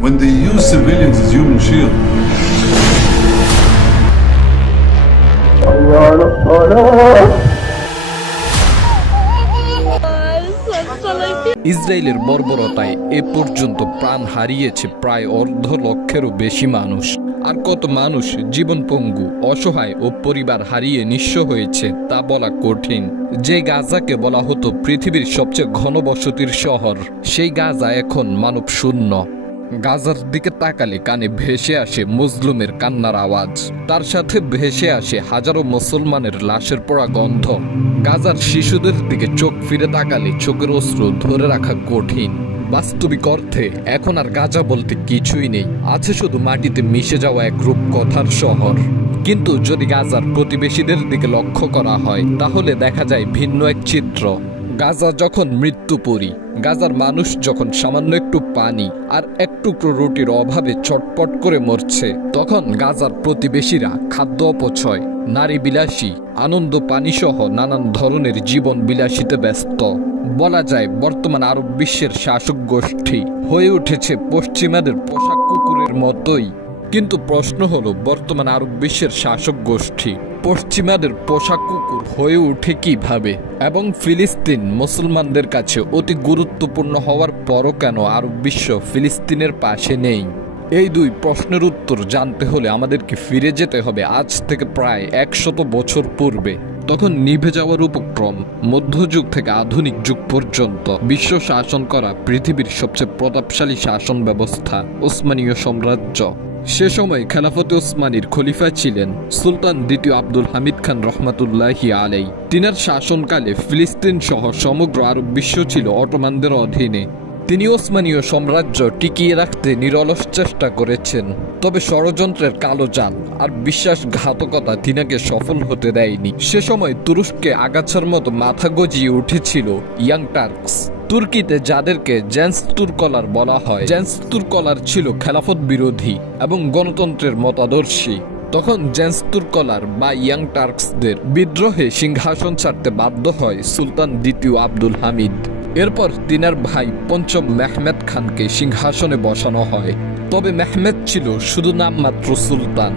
when they use civilians as human shield. ইসরায়েলের বর্বরতায় এ পর্যন্ত প্রাণ হারিয়েছে প্রায় 1.5 লক্ষেরও বেশি মানুষ। আর কত মানুষ জীবন পঙ্গু, অসহায় ও পরিবার হারিয়ে নিঃস্ব হয়েছে তা বলা কঠিন। যে গাজাকে বলা হতো পৃথিবীর সবচেয়ে ঘনবসতির শহর, সেই গাজা এখন মানব শূন্য। গাজার দিকে তাকালে কানে ভেসে আসে মজলুমের কান্নার আওয়াজ, তার সাথে ভেসে আসে হাজারো মুসলমানের লাশের পোড়া গন্ধ। গাজার শিশুদের দিকে চোখ ফিরে তাকালে চোখের অশ্রু ধরে রাখা কঠিন। বাস্তবিক অর্থে এখন আর গাজা বলতে কিছুই নেই, আছে শুধু মাটিতে মিশে যাওয়া এক রূপকথার শহর। কিন্তু যদি গাজার প্রতিবেশীদের দিকে লক্ষ্য করা হয় তাহলে দেখা যায় ভিন্ন এক চিত্র। গাজা যখন মৃত্যুপুরী, গাজার মানুষ যখন সামান্য একটু পানি আর এক টুকরো রুটির অভাবে ছটপট করে মরছে, তখন গাজার প্রতিবেশীরা খাদ্য অপচয়, নারী বিলাসী, আনন্দ পানি সহ নানান ধরনের জীবন বিলাসিতে ব্যস্ত। বলা যায় বর্তমান আরব বিশ্বের শাসক গোষ্ঠী হয়ে উঠেছে পশ্চিমাদের পোষা কুকুরের মতোই। কিন্তু প্রশ্ন হলো, বর্তমান আরব বিশ্বের শাসক গোষ্ঠী পশ্চিমাদের পোষা কুকুর হয়ে উঠে কিভাবে? এবং ফিলিস্তিন মুসলমানদের কাছে অতি গুরুত্বপূর্ণ হওয়ার পরও কেন আরব বিশ্ব ফিলিস্তিনের পাশে নেই? এই দুই প্রশ্নের উত্তর জানতে হলে আমাদেরকে ফিরে যেতে হবে আজ থেকে প্রায় 100 বছর পূর্বে। তখন নিভে যাওয়ার উপক্রম মধ্যযুগ থেকে আধুনিক যুগ পর্যন্ত বিশ্ব শাসন করা পৃথিবীর সবচেয়ে প্রতাপশালী শাসন ব্যবস্থা ওসমানীয় সাম্রাজ্য। সে সময় খেলাফতে ওসমানীর খলিফা ছিলেন সুলতান দ্বিতীয় আব্দুল হামিদ খান রহমাতুল্লাহি আলাই। তিনার শাসনকালে ফিলিস্তিন সহ সমগ্র আরব বিশ্ব ছিল অটোমানদের অধীনে। তিনি ওসমানীয় সাম্রাজ্য টিকিয়ে রাখতে নিরলস চেষ্টা করেছেন, তবে ষড়যন্ত্রের কালো জাল আর বিশ্বাসঘাতকতা তিনাকে সফল হতে দেয়নি। সে সময় তুরস্কে আগাছার মতো মাথা গজিয়ে উঠেছিল ইয়াং টার্কস। তুর্কিতে যাদেরকে জেন্স তুর্কলার বলা হয়, জেন্স তুর্কলার ছিল খেলাফত বিরোধী এবং গণতন্ত্রের মতাদর্শী। তখন জেন্স তুর্কলার বা ইয়াং টার্কসদের বিদ্রোহে সিংহাসন ছাড়তে বাধ্য হয় সুলতান দ্বিতীয় আব্দুল হামিদ। এরপর তিনার ভাই পঞ্চম মেহমেদ খানকে সিংহাসনে বসানো হয়। তবে মেহমেদ ছিল শুধু নামমাত্র সুলতান,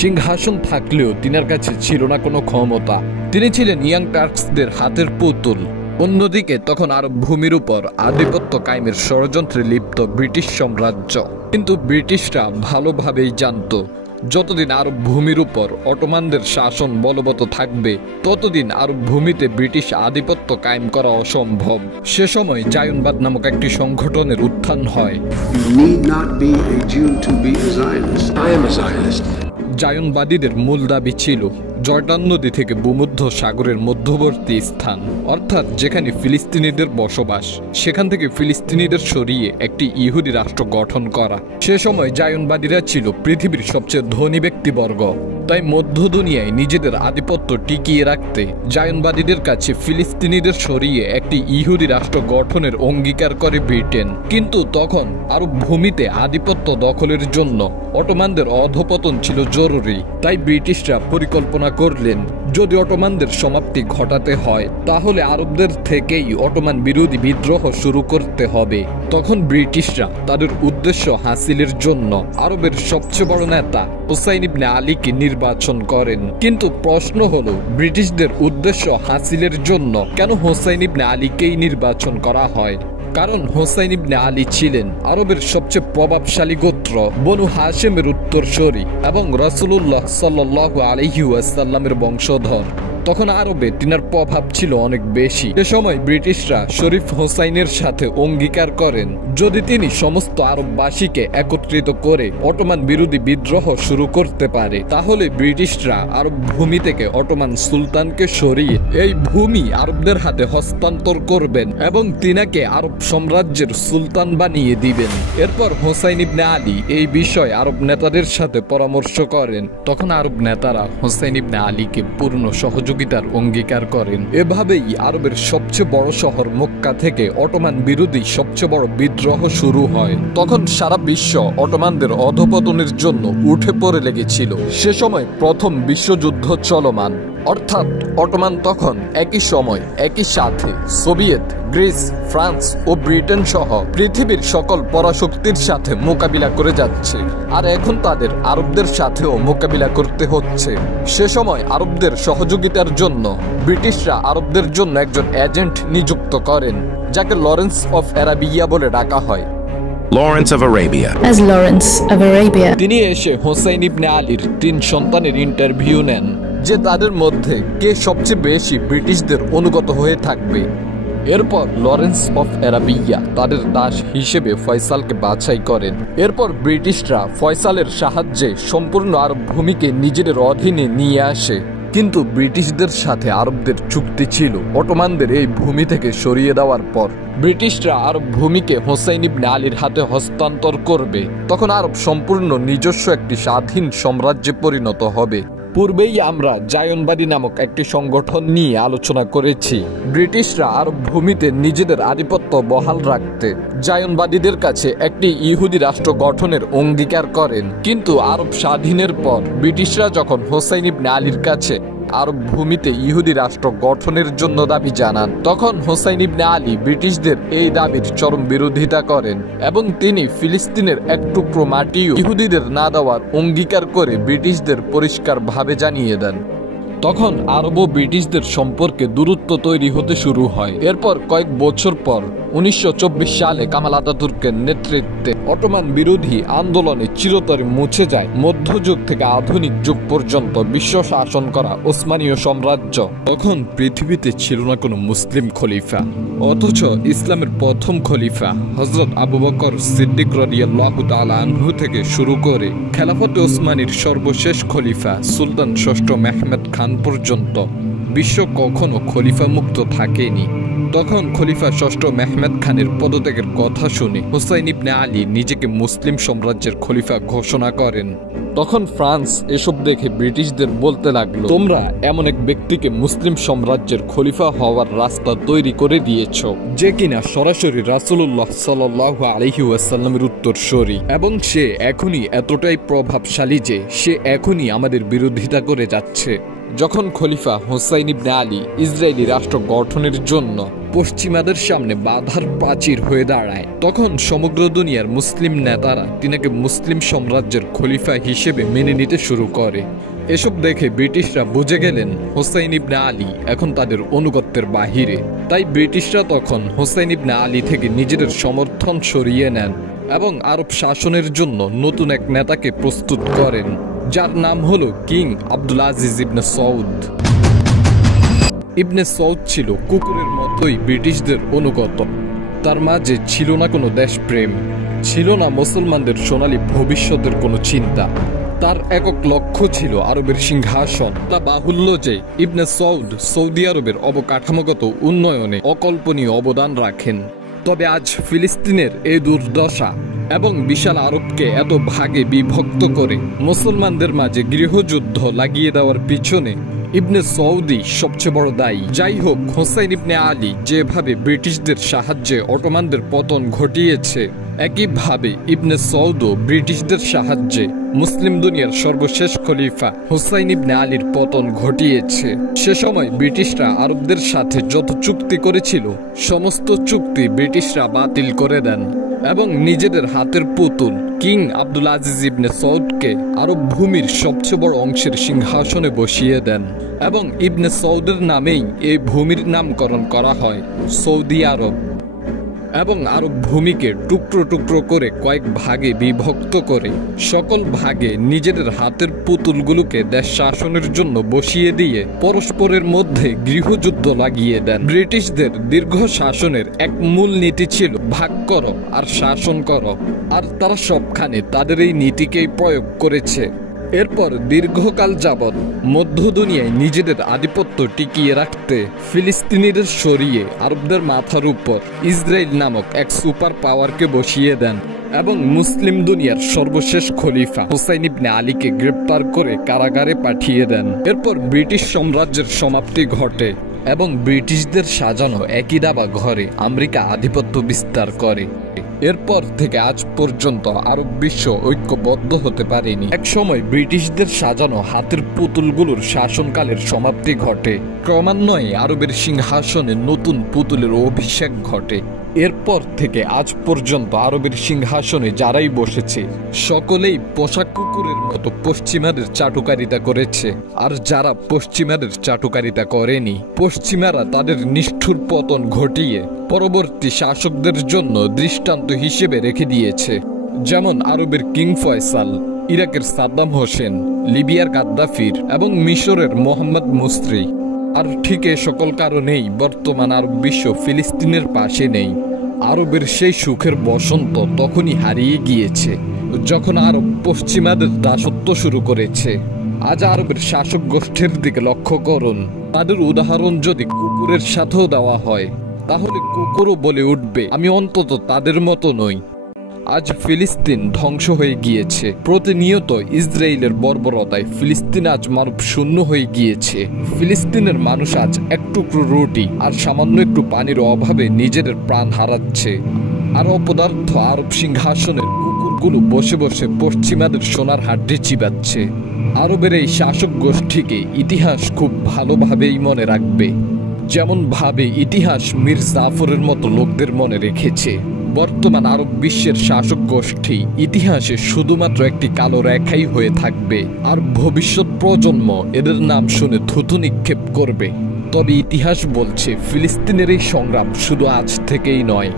সিংহাসন থাকলেও তিনার কাছে ছিল না কোনো ক্ষমতা। তিনি ছিলেন ইয়াং টার্কসদের হাতের পুতুল। অন্যদিকে তখন আরব ভূমির উপর আধিপত্য কায়েমের ষড়যন্ত্রে লিপ্ত ব্রিটিশ সাম্রাজ্য। কিন্তু ব্রিটিশরা ভালোভাবেই জানত, যতদিন আরব ভূমির উপর অটোমানদের শাসন বলবৎ থাকবে ততদিন আরব ভূমিতে ব্রিটিশ আধিপত্য কায়েম করা অসম্ভব। সে সময় জায়নবাদ নামক একটি সংগঠনের উত্থান হয়। জায়নবাদীদের মূল দাবি ছিল জর্ডান নদী থেকে ভূমধ্য সাগরের মধ্যবর্তী স্থান, অর্থাৎ যেখানে ফিলিস্তিনিদের বসবাস, সেখান থেকে ফিলিস্তিনিদের সরিয়ে একটি ইহুদি রাষ্ট্র গঠন করা। সে সময় জায়নবাদীরা ছিল পৃথিবীর সবচেয়ে ধনী ব্যক্তিবর্গ। তাই মধ্য দুনিয়ায় নিজেদের আধিপত্য টিকিয়ে রাখতে জায়নবাদীদের কাছে ফিলিস্তিনিদের সরিয়ে একটি ইহুদি রাষ্ট্র গঠনের অঙ্গীকার করে ব্রিটেন। কিন্তু তখন আরব ভূমিতে আধিপত্য দখলের জন্য অটোমানদের অধঃপতন ছিল জরুরি। তাই ব্রিটিশরা পরিকল্পনা করলেন, যদি অটোমানদের সমাপ্তি ঘটাতে হয় তাহলে আরবদের থেকেই অটোমান বিরোধী বিদ্রোহ শুরু করতে হবে। তখন ব্রিটিশরা তাদের উদ্দেশ্য হাসিলের জন্য আরবের সবচেয়ে বড় নেতা হুসাইন ইবনে আলীকে নির্বাচন করেন। কিন্তু প্রশ্ন হলো, ব্রিটিশদের উদ্দেশ্য হাসিলের জন্য কেন হুসাইন ইবনে আলীকেই নির্বাচন করা হয়? কারণ হুসাইন ইবনে আলী ছিলেন আরবের সবচেয়ে প্রভাবশালী গোত্র বনু হাশেমের উত্তরসূরি এবং রাসূলুল্লাহ সাল্লাল্লাহু আলাইহি ওয়াসাল্লামের বংশধর। তখন আরবে তিনার প্রভাব ছিল অনেক বেশি। এ সময় ব্রিটিশরা শরীফ হোসাইনের সাথে অঙ্গীকার করেন, যদি তিনি সমস্ত আরববাসীকে একত্রিত করে অটোমান বিরোধী বিদ্রোহ শুরু করতে পারে তাহলে ব্রিটিশরা আরব ভূমি থেকে অটোমান সুলতানকে সরিয়ে এই ভূমি আরবদের হাতে হস্তান্তর করবেন এবং তিনাকে আরব সাম্রাজ্যের সুলতান বানিয়ে দিবেন। এরপর হোসাইন ইবনে আলী এই বিষয়ে আরব নেতাদের সাথে পরামর্শ করেন। তখন আরব নেতারা হোসাইন ইবনে আলীকে পূর্ণ সহযোগিতার অঙ্গীকার করেন। এভাবেই আরবের সবচেয়ে বড় শহর মক্কা থেকে অটোমান বিরোধী সবচেয়ে বড় বিদ্রোহ শুরু হয়। তখন সারা বিশ্ব অটোমানদের অধঃপতনের জন্য উঠে পড়ে লেগেছিল। সে সময় প্রথম বিশ্বযুদ্ধ চলমান। অর্থাৎ অটোমান তখন একই সময় একই সাথে সোভিয়েত, গ্রিস, ফ্রান্স ও ব্রিটেন সহ পৃথিবীর সকল পরাশক্তির সাথে মোকাবিলা করে যাচ্ছে, আর এখন তাদের আরবদের সাথেও মোকাবিলা করতে হচ্ছে। সে সময় আরবদের সহযোগিতার জন্য ব্রিটিশরা আরবদের জন্য একজন এজেন্ট নিযুক্ত করেন, যাকে লরেন্স অফ অ্যারাবিয়া বলে ডাকা হয়। Lawrence of Arabia. As Lawrence of Arabia. তিনি এসে হোসাইন ইবনে আলীর 3 সন্তানের ইন্টারভিউ নেন যে তাদের মধ্যে কে সবচেয়ে বেশি ব্রিটিশদের অনুগত হয়ে থাকবে। এরপর লরেন্স অফ অ্যারাবিয়া তাদের দাস হিসেবে ফয়সালকে বাছাই করেন। এরপর ব্রিটিশরা ফয়সালের সাহায্যে সম্পূর্ণ আরব ভূমিকে নিজেদের অধীনে নিয়ে আসে, কিন্তু ব্রিটিশদের সাথে আরবদের চুক্তি ছিল অটোমানদের এই ভূমি থেকে সরিয়ে দেওয়ার পর ব্রিটিশরা আরব ভূমিকে হোসাইন ইবনে আলীর হাতে হস্তান্তর করবে, তখন আরব সম্পূর্ণ নিজস্ব একটি স্বাধীন সাম্রাজ্যে পরিণত হবে। পূর্বেই আমরা জায়নবাদী নামক একটি সংগঠন নিয়ে আলোচনা করেছি। ব্রিটিশরা আরব ভূমিতে নিজেদের আধিপত্য বহাল রাখতে জায়নবাদীদের কাছে একটি ইহুদি রাষ্ট্র গঠনের অঙ্গীকার করেন, কিন্তু আরব স্বাধীনের পর ব্রিটিশরা যখন হোসাইন ইবনে আলীর কাছে আরব ভূমিতে ইহুদি রাষ্ট্র গঠনের জন্য দাবি জানান, তখন হোসাইন ইবনে আলী ব্রিটিশদের এই দাবির চরম বিরোধিতা করেন এবং তিনি ফিলিস্তিনের এক টুকরো মাটিও ইহুদিদের না দেওয়ার অঙ্গীকার করে ব্রিটিশদের পরিষ্কারভাবে জানিয়ে দেন। তখন আরব ও ব্রিটিশদের সম্পর্কে দূরত্ব তৈরি হতে শুরু হয়। এরপর কয়েক বছর পর 1924 সালে কামাল আতাতুর্কের নেতৃত্বে অটোমান বিরোধী আন্দোলনে চিরতরে মুছে যায় মধ্যযুগ থেকে আধুনিক যুগ পর্যন্ত বিশ্ব শাসন করা ওসমানীয় সাম্রাজ্য। তখন পৃথিবীতে ছিল না কোনো মুসলিম খলিফা, অথচ ইসলামের প্রথম খলিফা হযরত আবু বকর সিদ্দিক রাদিয়াল্লাহু তাআলা আনহু থেকে শুরু করে খেলাফতে ওসমানীর সর্বশেষ খলিফা সুলতান ষষ্ঠ মেহমেদ খান পর্যন্ত বিশ্ব কখনো খলিফা মুক্ত থাকেনি। তখন খলিফা ষষ্ঠ মেহমেদ খানের পদত্যাগের কথা শুনে হোসাইন ইবনে আলী নিজেকে মুসলিম সাম্রাজ্যের খলিফা ঘোষণা করেন। তখন ফ্রান্স এসব দেখে ব্রিটিশদের বলতে লাগলো, তোমরা এমন এক ব্যক্তিকে মুসলিম সাম্রাজ্যের খলিফা হওয়ার রাস্তা তৈরি করে দিয়েছ, যে কিনা সরাসরি রাসূলুল্লাহ সাল্লাল্লাহু আলাইহি ওয়াসাল্লামের উত্তরসূরি, এবং সে এখনই এতটাই প্রভাবশালী যে সে এখনই আমাদের বিরোধিতা করে যাচ্ছে। যখন খলিফা হোসাইন ইবনে আলী ইসরায়েলি রাষ্ট্র গঠনের জন্য পশ্চিমাদের সামনে বাধার প্রাচীর হয়ে দাঁড়ায়, তখন সমগ্র দুনিয়ার মুসলিম নেতারা তিনাকে মুসলিম সাম্রাজ্যের খলিফা হিসেবে মেনে নিতে শুরু করে। এসব দেখে ব্রিটিশরা বুঝে গেলেন হোসাইন ইবনে আলী এখন তাদের অনুগত্যের বাহিরে। তাই ব্রিটিশরা তখন হোসাইন ইবনে আলী থেকে নিজেদের সমর্থন সরিয়ে নেন এবং আরব শাসনের জন্য নতুন এক নেতাকে প্রস্তুত করেন, যার নাম হলো কিং আব্দুল আজিজ ইবনে সৌদ। ইবনে সৌদ ছিল কুকুরের মতোই ব্রিটিশদের অনুগত। তার মাঝে ছিল না কোনো দেশপ্রেম, ছিল না মুসলমানদের সোনালী ভবিষ্যতের কোনো চিন্তা। তার একক লক্ষ্য ছিল আরবের সিংহাসন। তা বাহুল্য যে ইবনে সৌদ সৌদি আরবের অবকাঠামোগত উন্নয়নে অকল্পনীয় অবদান রাখেন। তবে আজ ফিলিস্তিনের এই দুর্দশা এবং বিশাল আরবকে এত ভাগে বিভক্ত করে মুসলমানদের মাঝে গৃহযুদ্ধ লাগিয়ে দেওয়ার পিছনে ইবনে সৌদি সবচেয়ে বড় দায়ী। যাই হোক, হোসাইন ইবনে আলী যেভাবে ব্রিটিশদের সাহায্যে অটোমানদের পতন ঘটিয়েছে, একইভাবে ইবনে সৌদও ব্রিটিশদের সাহায্যে মুসলিম দুনিয়ার সর্বশেষ খলিফা হোসাইন ইবনে আলীর পতন ঘটিয়েছে। সে সময় ব্রিটিশরা আরবদের সাথে যত চুক্তি করেছিল সমস্ত চুক্তি ব্রিটিশরা বাতিল করে দেন এবং নিজেদের হাতের পুতুল কিং আব্দুল আজিজ ইবনে সৌদকে আরব ভূমির সবচেয়ে বড় অংশের সিংহাসনে বসিয়ে দেন এবং ইবনে সৌদের নামেই এই ভূমির নামকরণ করা হয় সৌদি আরব। এবং আরব ভূমিকে টুকরো টুকরো করে কয়েক ভাগে বিভক্ত করে সকল ভাগে নিজেদের হাতের পুতুলগুলোকে দেশ শাসনের জন্য বসিয়ে দিয়ে পরস্পরের মধ্যে গৃহযুদ্ধ লাগিয়ে দেন। ব্রিটিশদের দীর্ঘ শাসনের এক মূল নীতি ছিল ভাগ করো আর শাসন করো, আর তারা সবখানে তাদের এই নীতিকেই প্রয়োগ করেছে। এরপর দীর্ঘকাল যাবৎ মধ্য দুনিয়ায় নিজেদের আধিপত্য টিকিয়ে রাখতে ফিলিস্তিনিদের সরিয়ে আরবদের মাথার উপর ইসরায়েল নামক এক সুপার পাওয়ারকে বসিয়ে দেন এবং মুসলিম দুনিয়ার সর্বশেষ খলিফা হোসাইন ইবনে আলীকে গ্রেপ্তার করে কারাগারে পাঠিয়ে দেন। এরপর ব্রিটিশ সাম্রাজ্যের সমাপ্তি ঘটে এবং ব্রিটিশদের সাজানো একই দাবা ঘরে আমেরিকা আধিপত্য বিস্তার করে। এরপর থেকে আজ পর্যন্ত আরব বিশ্ব ঐক্যবদ্ধ হতে পারেনি। একসময় ব্রিটিশদের সাজানো হাতের পুতুলগুলোর শাসনকালের সমাপ্তি ঘটে। ক্রমান্বয়ে আরবের সিংহাসনে নতুন পুতুলের অভিষেক ঘটে। এরপর থেকে আজ পর্যন্ত আরবের সিংহাসনে যারাই বসেছে সকলেই পোশাক কুকুরের মতো পশ্চিমাদের চাটুকারিতা করেছে। আর যারা পশ্চিমাদের চাটুকারিতা করেনি, পশ্চিমারা তাদের নিষ্ঠুর পতন ঘটিয়ে পরবর্তী শাসকদের জন্য দৃষ্টান্ত হিসেবে রেখে দিয়েছে। যেমন আরবের কিং ফয়সাল, ইরাকের সাদ্দাম হোসেন, লিবিয়ার গাদ্দাফির এবং মিশরের মোহাম্মদ মুসরি। আর ঠিক এ সকল কারণেই বর্তমান আরব বিশ্ব ফিলিস্তিনের পাশে নেই। আরবের সেই সুখের বসন্ত তখনই হারিয়ে গিয়েছে যখন আরব পশ্চিমাদের দাসত্ব শুরু করেছে। আজ আরবের শাসক গোষ্ঠীর দিকে লক্ষ্য করুন। তাদের উদাহরণ যদি কুকুরের সাথেও দেওয়া হয় তাহলে কুকুরও বলে উঠবে, আমি অন্তত তাদের মতো নই। আজ ফিলিস্তিন ধ্বংস হয়ে গিয়েছে। প্রতিনিয়ত ইসরায়েলের বর্বরতায় ফিলিস্তিন আজ মানব শূন্য হয়ে গিয়েছে। ফিলিস্তিনের মানুষ আজ এক টুকরো রুটি আর সামান্য একটু পানির অভাবে নিজেদের প্রাণ হারাচ্ছে। আর অপদার্থ আরব সিংহাসনের কুকুরগুলো বসে বসে পশ্চিমাদের সোনার হাড্ডি চিবাচ্ছে। আরবের এই শাসক গোষ্ঠীকে ইতিহাস খুব ভালোভাবেই মনে রাখবে, যেমন ভাবে ইতিহাস মীর জাফরের মতো লোকদের মনে রেখেছে। বর্তমান আরব বিশ্বের শাসক গোষ্ঠী ইতিহাসে শুধুমাত্র একটি কালো রেখাই হয়ে থাকবে, আর ভবিষ্যৎ প্রজন্ম এদের নাম শুনে থুতু নিক্ষেপ করবে। তবে ইতিহাস বলছে ফিলিস্তিনের এই সংগ্রাম শুধু আজ থেকেই নয়,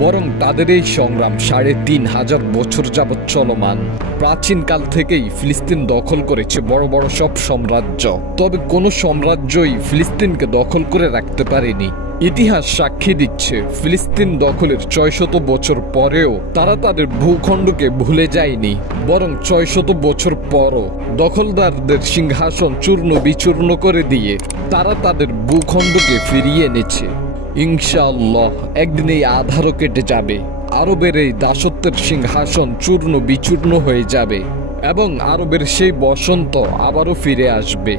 বরং তাদের এই সংগ্রাম ৩৫০০ বছর যাবৎ চলমান। প্রাচীনকাল থেকেই ফিলিস্তিন দখল করেছে বড় বড় সব সাম্রাজ্য, তবে কোনো সাম্রাজ্যই ফিলিস্তিনকে দখল করে রাখতে পারেনি। ইতিহাস সাক্ষী দিচ্ছে ফিলিস্তিন দখলের ৬০০ বছর পরেও তারা তাদের ভূখণ্ডকে ভুলে যায়নি, বরং ৬০০ বছর পরও দখলদারদের সিংহাসন চূর্ণ বিচূর্ণ করে দিয়ে তারা তাদের ভূখণ্ডকে ফিরিয়ে এনেছে। ইনশাআল্লাহ একদিন এই আধারও কেটে যাবে, আরবের এই দাসত্বের সিংহাসন চূর্ণ বিচূর্ণ হয়ে যাবে এবং আরবের সেই বসন্ত আবারও ফিরে আসবে।